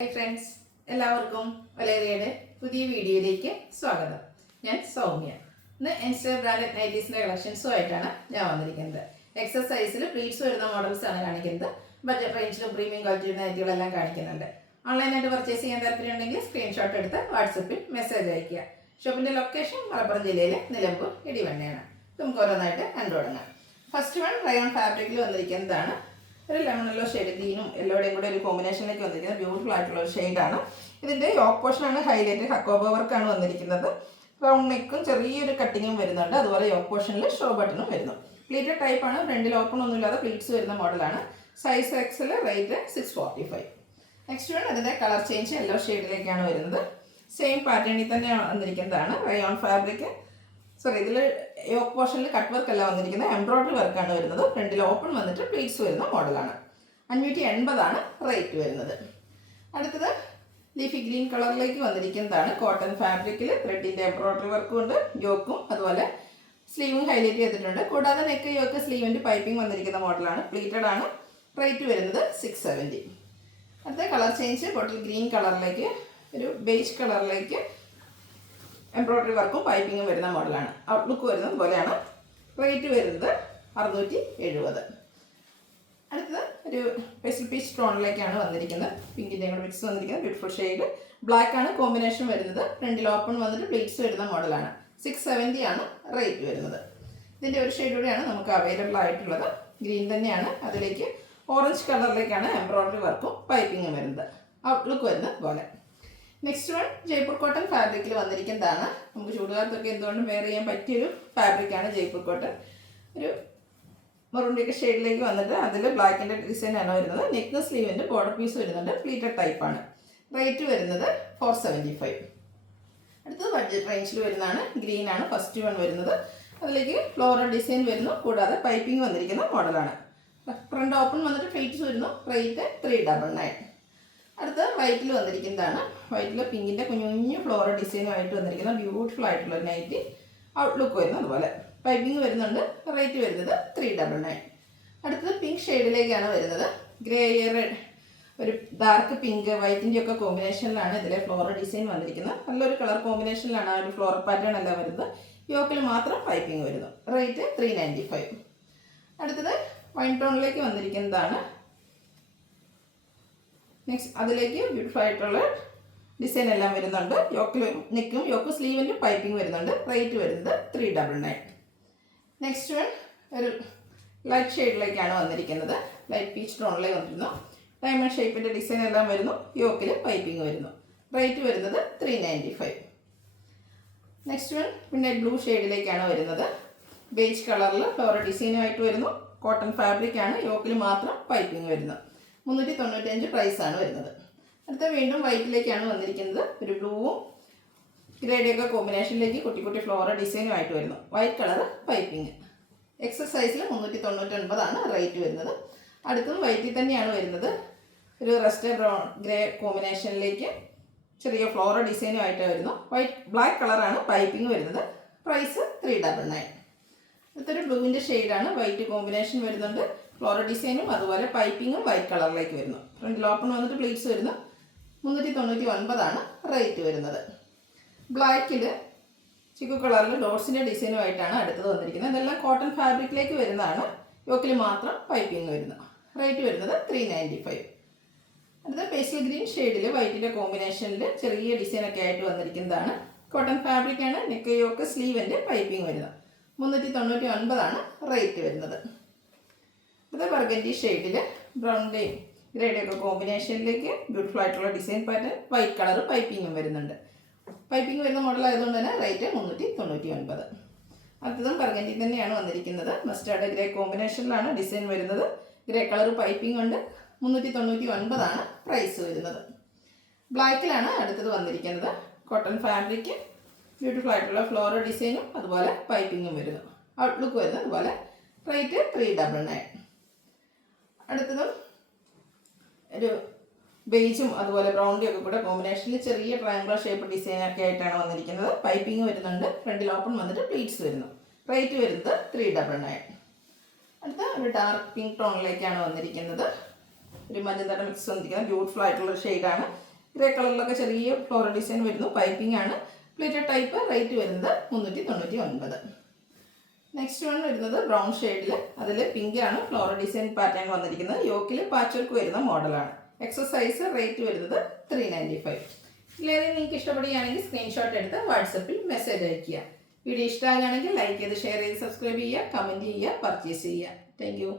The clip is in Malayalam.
ഹായ് ഫ്രണ്ട്സ്, എല്ലാവർക്കും വലേറിയയുടെ പുതിയ വീഡിയോയിലേക്ക് സ്വാഗതം. ഞാൻ സൗമ്യ. ഇന്ന് എൻസ്റ്റർ ബ്രാൻഡഡ് നൈറ്റീസിൻ്റെ കളക്ഷൻസുമായിട്ടാണ് ഞാൻ വന്നിരിക്കുന്നത്. എക്സസൈസിൽ പ്ലീറ്റ്സ് വരുന്ന മോഡൽസ് ആണ് കാണിക്കുന്നത്. ബഡ്ജറ്റ് റേഞ്ചിലും പ്രീമിയം ക്വാളിറ്റി നൈറ്റുകളെല്ലാം കാണിക്കുന്നുണ്ട്. ഓൺലൈനായിട്ട് പർച്ചേസ് ചെയ്യാൻ താല്പര്യമുണ്ടെങ്കിൽ സ്ക്രീൻഷോട്ട് എടുത്ത് വാട്സപ്പിൽ മെസ്സേജ് അയയ്ക്കുക. ഷോപ്പിൻ്റെ ലൊക്കേഷൻ മലപ്പുറം ജില്ലയിലെ നിലമ്പൂർ ഇടിവണ്ണയാണ്. നമുക്ക് ഓരോന്നായിട്ട് കണ്ടു തുടങ്ങാം. ഫസ്റ്റ് വൺ റയോൺ ഫാബ്രിക്കിൽ വന്നിരിക്കുന്നതാണ്. ഒരു ലെമൺ യെല്ലോ ഷെയ്ഡ്, ഗ്രീനും യെല്ലോയുടെയും കൂടെ ഒരു കോമ്പിനേഷനിലേക്ക് വന്നിരിക്കുന്നത് ബ്യൂട്ടിഫുൾ ആയിട്ടുള്ള ഒരു ഷെയ്ഡാണ്. ഇതിൻ്റെ യോക്ക് പോർഷനാണ് ഹൈലൈറ്റ്. ഹക്കോബ വർക്കാണ് വന്നിരിക്കുന്നത്. റൗണ്ട് നെക്കും ചെറിയൊരു കട്ടിങ്ങും വരുന്നുണ്ട്. അതുപോലെ യോക്ക് പോർഷനിൽ ഷോ ബട്ടണും വരുന്നു. പ്ലീറ്റഡ് ടൈപ്പാണ്. ഫ്രണ്ടിൽ ഓപ്പൺ ഒന്നുമില്ലാതെ പ്ലീറ്റ്സ് വരുന്ന മോഡലാണ്. Size XL, rate 645. Next one അതിൻ്റെ കളർ ചേഞ്ച് യെല്ലോ ഷെയ്ഡിലേക്കാണ് വരുന്നത്. സെയിം പാറ്റേണിൽ തന്നെ വന്നിരിക്കുന്നതാണ്. Rayon fabric. ഇതിൽ യോക്ക് പോർഷനിൽ കട്ട് വർക്ക് അല്ല വന്നിരിക്കുന്നത്, എംബ്രോയ്ഡറി വർക്കാണ് വരുന്നത്. ഫ്രണ്ടിൽ ഓപ്പൺ വന്നിട്ട് പ്ലീറ്റ്സ് വരുന്ന മോഡലാണ്. 580 റേറ്റ് വരുന്നത്. അടുത്തത് ലീഫി ഗ്രീൻ കളറിലേക്ക് വന്നിരിക്കുന്നതാണ്. കോട്ടൺ ഫാബ്രിക്കിൽ ത്രെഡിൻ്റെ എംബ്രോയ്ഡറി വർക്കും ഉണ്ട്. യോക്കും അതുപോലെ സ്ലീവും ഹൈലൈറ്റ് ചെയ്തിട്ടുണ്ട്. കൂടാതെ നെക്ക് യോക്ക് സ്ലീവിൻ്റെ പൈപ്പിംഗ് വന്നിരിക്കുന്ന മോഡലാണ്. പ്ലീറ്റഡ് ആണ്. റേറ്റ് വരുന്നത് 670. അടുത്ത കളർ ചേഞ്ച് ബോട്ടിൽ ഗ്രീൻ കളറിലേക്ക് ഒരു ബേജ് കളറിലേക്ക് എംബ്രോയ്ഡറി വർക്കും പൈപ്പിങ്ങും വരുന്ന മോഡലാണ്. ഔട്ട്ലുക്ക് വരുന്നത് പോലെയാണ്. റേറ്റ് വരുന്നത് 670. അടുത്തത് ഒരു പെസിൽ പീച്ച് ടോണിലേക്കാണ് വന്നിരിക്കുന്നത്. പിങ്കിൻ്റെ കൂടെ മിക്സ് വന്നിരിക്കുന്നത് ബ്യൂട്ടിഫുൾ ഷെയ്ഡ്. ബ്ലാക്ക് ആണ് കോമ്പിനേഷൻ വരുന്നത്. ഫ്രണ്ടിൽ ഓപ്പൺ വന്നിട്ട് പ്ലീറ്റ്സ് വരുന്ന മോഡലാണ്. 670 റേറ്റ് വരുന്നത്. ഇതിൻ്റെ ഒരു ഷെയ്ഡ് കൂടെയാണ് നമുക്ക് അവൈലബിൾ ആയിട്ടുള്ളത്. ഗ്രീൻ തന്നെയാണ്. അതിലേക്ക് ഓറഞ്ച് കളറിലേക്കാണ് എംബ്രോയ്ഡറി വർക്കും പൈപ്പിങ്ങും വരുന്നത്. ഔട്ട്ലുക്ക് വരുന്നത് പോലെ. നെക്സ്റ്റ് വൺ ജയ്പൂർ കോട്ടൺ ഫാബ്രിക്കിൽ വന്നിരിക്കുന്നതാണ്. നമുക്ക് ചൂടുകാലത്തൊക്കെ എന്തുകൊണ്ടും വെയർ ചെയ്യാൻ പറ്റിയൊരു ഫാബ്രിക്കാണ് ജയ്പൂർ കോട്ടൺ. ഒരു മറുണ്ടിയൊക്കെ ഷെയ്ഡിലേക്ക് വന്നിട്ട് അതിൽ ബ്ലാക്കിൻ്റെ ഡിസൈനാണ് വരുന്നത്. നെക്ക് സ്ലീവിൻ്റെ ബോർഡർ പീസ് വരുന്നുണ്ട്. പ്ലീറ്റഡ് ടൈപ്പാണ്. റേറ്റ് വരുന്നത് 475. അടുത്തത് ബഡ്ജറ്റ് റേഞ്ചിൽ വരുന്നതാണ്. ഗ്രീനാണ് ഫസ്റ്റ് വൺ വരുന്നത്. അതിലേക്ക് ഫ്ലോറൽ ഡിസൈൻ വരുന്നു. കൂടാതെ പൈപ്പിംഗ് വന്നിരിക്കുന്ന മോഡലാണ്. ഫ്രണ്ട് ഓപ്പൺ വന്നിട്ട് പ്ലീറ്റ്സ് വരുന്നു. റേറ്റ് 399. അടുത്ത വൈറ്റിൽ വന്നിരിക്കുന്നതാണ്. വൈറ്റിൽ പിങ്കിൻ്റെ കുഞ്ഞു കുഞ്ഞു ഫ്ലോറൽ ഡിസൈനുമായിട്ട് വന്നിരിക്കുന്ന ബ്യൂട്ടിഫുൾ ആയിട്ടുള്ള നൈറ്റി. ഔട്ട്ലുക്ക് വരുന്നത് അതുപോലെ. പൈപ്പിംഗ് വരുന്നുണ്ട്. റേറ്റ് വരുന്നത് 399. അടുത്തത് പിങ്ക് ഷെയ്ഡിലേക്കാണ് വരുന്നത്. ഗ്രേ റെഡ്, ഒരു ഡാർക്ക് പിങ്ക് വൈറ്റിൻ്റെ ഒക്കെ കോമ്പിനേഷനിലാണ് ഇതിലെ ഫ്ലോറൽ ഡിസൈൻ വന്നിരിക്കുന്നത്. നല്ലൊരു കളർ കോമ്പിനേഷനിലാണ് ആ ഒരു ഫ്ലോറൽ പാറ്റേൺ എല്ലാം വരുന്നത്. യോക്കിൽ മാത്രം പൈപ്പിംഗ് വരുന്നു. റേറ്റ് 395. അടുത്തത് വൈൻ ടോണിലേക്ക് വന്നിരിക്കുന്നതാണ്. നെക്സ്റ്റ് അതിലേക്ക് ബ്യൂട്ടിഫുൾ ആയിട്ടുള്ള ഡിസൈൻ എല്ലാം വരുന്നുണ്ട്. യോക്കിൽ നെക്കും യോക്ക് സ്ലീവിൻ്റെ പൈപ്പിംഗ് വരുന്നുണ്ട്. റേറ്റ് വരുന്നത് 399. നെക്സ്റ്റ് വൺ ഒരു ലൈറ്റ് ഷെയ്ഡിലേക്കാണ് വന്നിരിക്കുന്നത്. ലൈറ്റ് പീച്ച് ടോണിലേക്ക് വന്നിരുന്നു. ഡയമണ്ട് ഷേപ്പിൻ്റെ ഡിസൈൻ എല്ലാം വരുന്നു. യോക്കിൽ പൈപ്പിംഗ് വരുന്നു. റേറ്റ് വരുന്നത് 395. നെക്സ്റ്റ് വൺ മിഡ്നൈറ്റ് ബ്ലൂ ഷെയ്ഡിലേക്കാണ് വരുന്നത്. ബേജ് കളറിൽ ഫ്ലോറൽ ഡിസൈനുമായിട്ട് വരുന്നു. കോട്ടൺ ഫാബ്രിക്കാണ്. യോക്കിൽ മാത്രം പൈപ്പിംഗ് വരുന്നു. 395 പ്രൈസാണ് വരുന്നത്. അടുത്ത വീണ്ടും വൈറ്റിലേക്കാണ് വന്നിരിക്കുന്നത്. ഒരു ബ്ലൂവും ഗ്രേഡിയൊക്കെ കോമ്പിനേഷനിലേക്ക് കുട്ടി കുട്ടി ഫ്ലോറൽ ഡിസൈനുമായിട്ട് വരുന്നു. White colour piping. എക്സസൈസിൽ 399 റേറ്റ് വരുന്നത്. അടുത്തതും വൈറ്റിൽ തന്നെയാണ് വരുന്നത്. ഒരു റസ്റ്റ് ബ്രൗൺ ഗ്രേ കോമ്പിനേഷനിലേക്ക് ചെറിയ ഫ്ലോറൽ ഡിസൈനുമായിട്ട് വരുന്നു. ബ്ലാക്ക് കളറാണ് പൈപ്പിംഗ് വരുന്നത്. പ്രൈസ് 399. അടുത്തൊരു ബ്ലൂവിൻ്റെ ഷെയ്ഡാണ്. വൈറ്റ് കോമ്പിനേഷൻ വരുന്നുണ്ട്. ഫ്ലോറൽ ഡിസൈനും അതുപോലെ പൈപ്പിങ്ങും വൈറ്റ് കളറിലേക്ക് വരുന്നു. ഫ്രണ്ടിൽ ഓപ്പൺ വന്നിട്ട് പ്ലീറ്റ്സ് വരുന്നു. 399 റേറ്റ് വരുന്നത്. ബ്ലാക്കിൽ ചിക്കു കളറിൽ ഡോട്ട്സിൻ്റെ ഡിസൈനുമായിട്ടാണ് അടുത്തത് വന്നിരിക്കുന്നത്. ഇതെല്ലാം കോട്ടൺ ഫാബ്രിക്കിലേക്ക് വരുന്നതാണ്. യോക്കിൽ മാത്രം പൈപ്പിംഗ് വരുന്നു. റേറ്റ് വരുന്നത് 395. അടുത്ത പേസ്റ്റൽ ഗ്രീൻ ഷെയ്ഡിൽ വൈറ്റിൻ്റെ കോമ്പിനേഷനിൽ ചെറിയ ഡിസൈനൊക്കെ ആയിട്ട് വന്നിരിക്കുന്നതാണ്. കോട്ടൺ ഫാബ്രിക്കാണ്. നെക്ക് യോക്ക് സ്ലീവിൻ്റെ പൈപ്പിംഗ് വരുന്നത്. 399 റേറ്റ് വരുന്നത്. ഇത് ബർഗൻഡി ഷെയ്ഡിൽ ബ്രൗണിൻ്റെയും ഗ്രേഡിയും ഒക്കെ കോമ്പിനേഷനിലേക്ക് ബ്യൂട്ടിഫുൾ ആയിട്ടുള്ള ഡിസൈൻ പാറ്റേൺ വൈറ്റ് കളർ പൈപ്പിങ്ങും വരുന്നുണ്ട്. പൈപ്പിംഗ് വരുന്ന മോഡലായതുകൊണ്ട് തന്നെ റേറ്റ് 399. അടുത്തതും ബർഗൻഡി തന്നെയാണ് വന്നിരിക്കുന്നത്. മസ്റ്റാർഡ് ഗ്രേ കോമ്പിനേഷനിലാണ് ഡിസൈൻ വരുന്നത്. ഗ്രേ കളർ പൈപ്പിംഗ് ഉണ്ട്. 399 പ്രൈസ് വരുന്നത്. ബ്ലാക്കിലാണ് അടുത്തത് വന്നിരിക്കുന്നത്. കോട്ടൺ ഫാബ്രിക്, ബ്യൂട്ടിഫുൾ ആയിട്ടുള്ള ഫ്ലോറൽ ഡിസൈനും അതുപോലെ പൈപ്പിങ്ങും വരുന്നു. ഔട്ട്ലുക്ക് വരുന്നത് അതുപോലെ. റേറ്റ് 399. അടുത്തതും ഒരു ബേജും അതുപോലെ ബ്രൗണിൻ്റെ ഒക്കെ കൂടെ കോമ്പിനേഷനിൽ ചെറിയ ട്രയാങ്കുലർ ഷേപ്പ് ഡിസൈനൊക്കെ ആയിട്ടാണ് വന്നിരിക്കുന്നത്. പൈപ്പിംഗ് വരുന്നുണ്ട്. ഫ്രണ്ടിൽ ഓപ്പൺ വന്നിട്ട് പ്ലീറ്റ്സ് വരുന്നു. റേറ്റ് വരുന്നത് 399. അടുത്ത ഒരു ഡാർക്ക് പിങ്ക് ടോണിലേക്കാണ് വന്നിരിക്കുന്നത്. ഒരു മഞ്ഞ തട മിക്സ് വന്നിരിക്കുന്നത് ബ്യൂട്ടിഫുൾ ആയിട്ടുള്ള ഷെയ്ഡാണ്. ഗ്രേ കളറിലൊക്കെ ചെറിയ ഫ്ലോറൽ ഡിസൈൻ വരുന്നു. പൈപ്പിംഗ് ആണ്. Plated type. റേറ്റ് വരുന്നത് 399. നെക്സ്റ്റ് വൺ വരുന്നത് ബ്രൗൺ ഷെയ്ഡിൽ, അതിൽ പിങ്ക് ആണ് ഫ്ലോറൽ ഡിസൈൻ പാറ്റേൺ വന്നിരിക്കുന്നത്. യോക്കിൽ പാച്ച് വർക്ക് വരുന്ന മോഡലാണ്. എക്സസൈസ് റേറ്റ് വരുന്നത് 395. ഇതിലേതെങ്കിലും നിങ്ങൾക്ക് ഇഷ്ടപ്പെടുകയാണെങ്കിൽ സ്ക്രീൻഷോട്ട് എടുത്ത് വാട്സപ്പിൽ മെസ്സേജ് അയയ്ക്കുക. വീഡിയോ ഇഷ്ടമാകുകയാണെങ്കിൽ ലൈക്ക് ചെയ്ത് ഷെയർ ചെയ്ത് സബ്സ്ക്രൈബ് ചെയ്യുക, കമൻറ്റ് ചെയ്യുക, പർച്ചേസ് ചെയ്യുക. Thank you.